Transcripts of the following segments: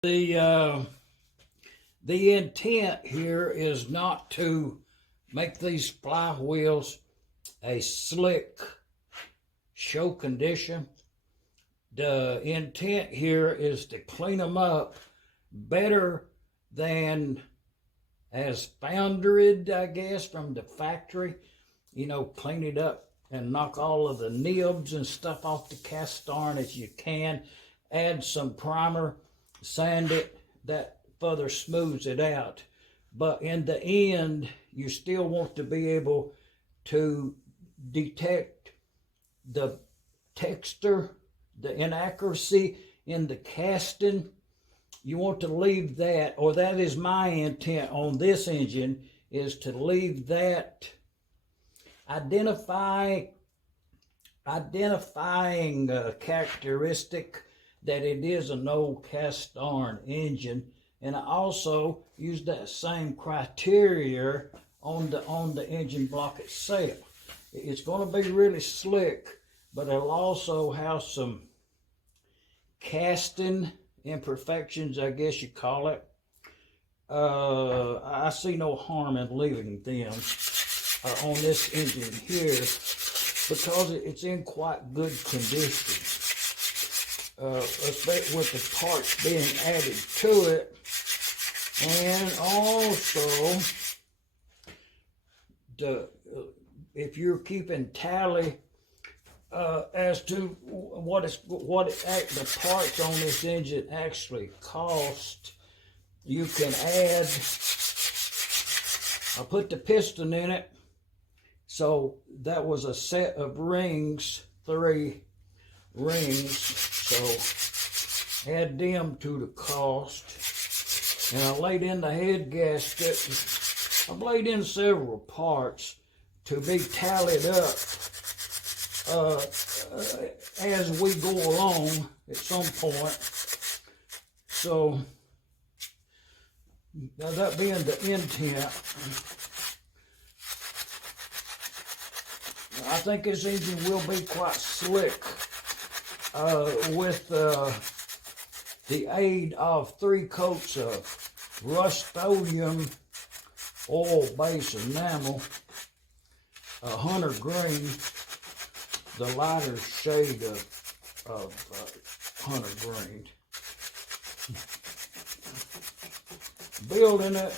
The intent here is not to make these flywheels a slick show condition. The intent here is to clean them up better than as foundered, I guess, from the factory. You know, clean it up and knock all of the nibs and stuff off the cast iron as you can. Add some primer, sand it, that further smooths it out. But in the end, you still want to be able to detect the texture, the inaccuracy in the casting. You want to leave that, or that is my intent on this engine, is to leave that identifying characteristic that it is an old cast iron engine. And I also use that same criteria on the engine block itself. It's going to be really slick, but it'll also have some casting imperfections, I guess you call it. I see no harm in leaving them on this engine here because it's in quite good condition. Especially with the parts being added to it. And also, if you're keeping tally as to the parts on this engine actually cost, you can add. I put the piston in it, so that was a set of rings, 3 rings. So add them to the cost. And I laid in the head gasket. I laid in several parts to be tallied up as we go along at some point. So now that being the intent, I think this engine will be quite slick with the aid of 3 coats of Rust-Oleum oil-based enamel, hunter green, the lighter shade of hunter green. Building it,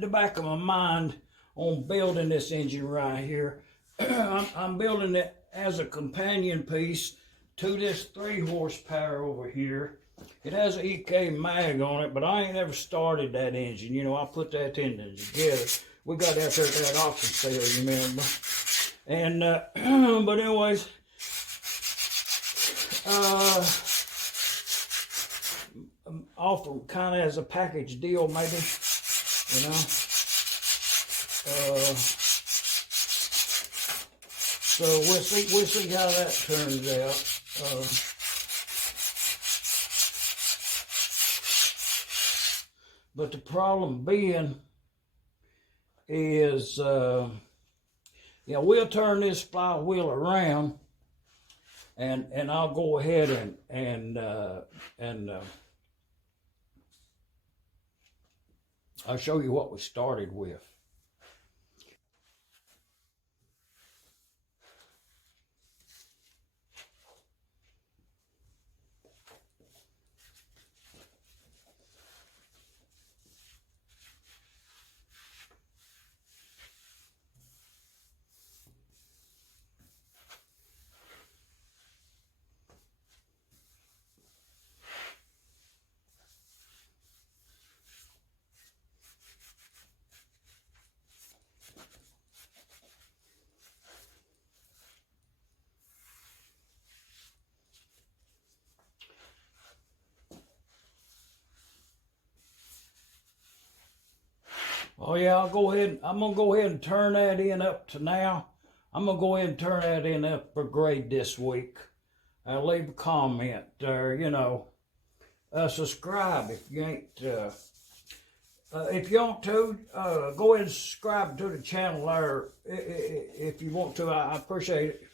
the back of my mind on building this engine right here. I'm building it as a companion piece to this 3 horsepower over here. It has an EK mag on it, but I ain't ever started that engine. You know, I put that engine together. We got that there at that auction sale, you remember? And, but anyways, offer kind of as a package deal, maybe, you know. So we'll see how that turns out. But the problem being is, we'll turn this flywheel around, and I'll go ahead and I'll show you what we started with. Oh yeah, I'm gonna go ahead and turn that in up to now. I'm gonna go ahead and turn that in up for grade this week. Leave a comment there, you know. Subscribe if you ain't, if you want to, go ahead and subscribe to the channel there if you want to. I appreciate it.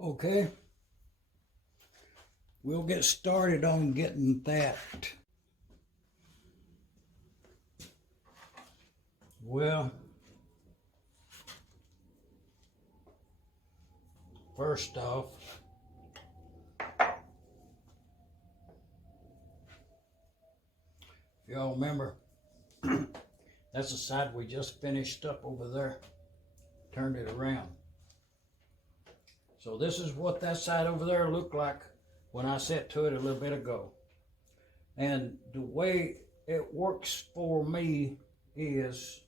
Okay, we'll get started on getting that. Well, first off, if y'all remember, that's the side we just finished up over there. Turned it around. So this is what that side over there looked like when I set to it a little bit ago. And the way it works for me is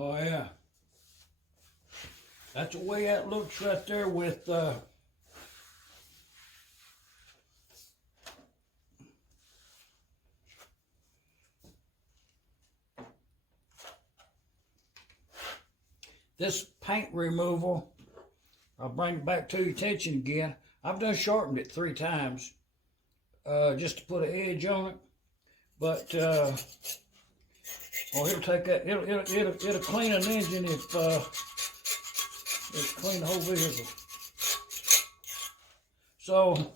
oh yeah, that's the way that looks right there with this paint removal. I'll bring it back to your attention again. I've done shortened it 3 times just to put an edge on it, but oh, it'll take that. It'll clean an engine if it'll clean the whole vehicle. So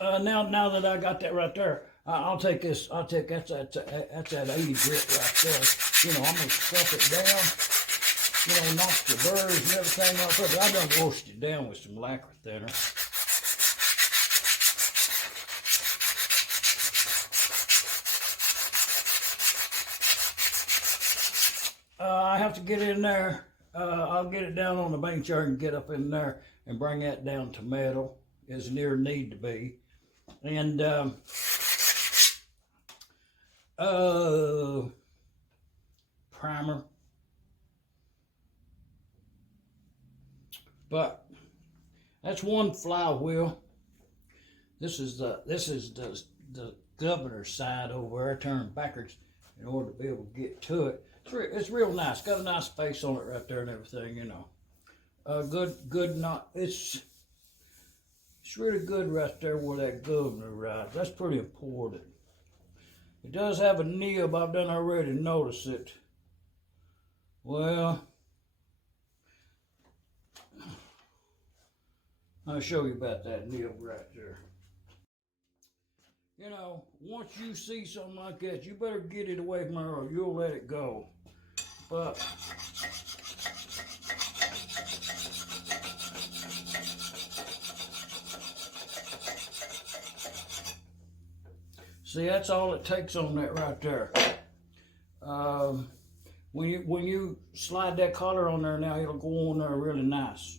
now that I got that right there, I'll take this. I'll take that's that 80 grit right there. You know, I'm gonna stuff it down. You know, knock the burrs and everything else up. I done washed it down with some lacquer thinner. I have to get in there. I'll get it down on the bench yard and get up in there and bring that down to metal as near need to be. And primer. But that's one flywheel. This is the governor's side over there. I turned backwards in order to be able to get to it. It's real nice. Got a nice face on it right there and everything, you know. Good. Not it's really good right there where that governor rides. That's pretty important. It does have a nib. I've done already noticed it. Well, I'll show you about that nib right there. You know, once you see something like that, you better get it away from her or you'll let it go. But see, that's all it takes on that right there. When you slide that collar on there now, it'll go on there really nice.